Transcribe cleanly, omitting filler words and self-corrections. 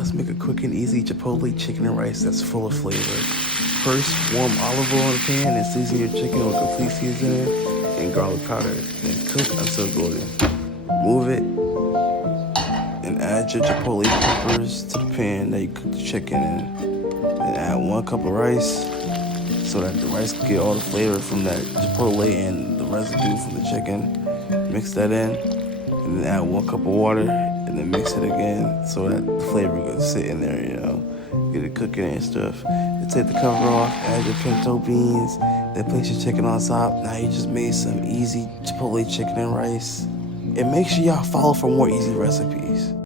let's make a quick and easy chipotle chicken and rice that's full of flavor. First, warm olive oil in the pan and season your chicken with complete seasoning and garlic powder. Then cook until golden. Remove it and add your chipotle peppers to the pan that you cooked the chicken in. Then add 1 cup of rice so that the rice can get all the flavor from that chipotle and the residue from the chicken. Mix that in and then add 1 cup of water and then mix it again so that the flavor can sit in there, get it cooking and stuff. Then take the cover off, add your pinto beans, then place your chicken on top. Now you just made some easy chipotle chicken and rice. And make sure y'all follow for more easy recipes.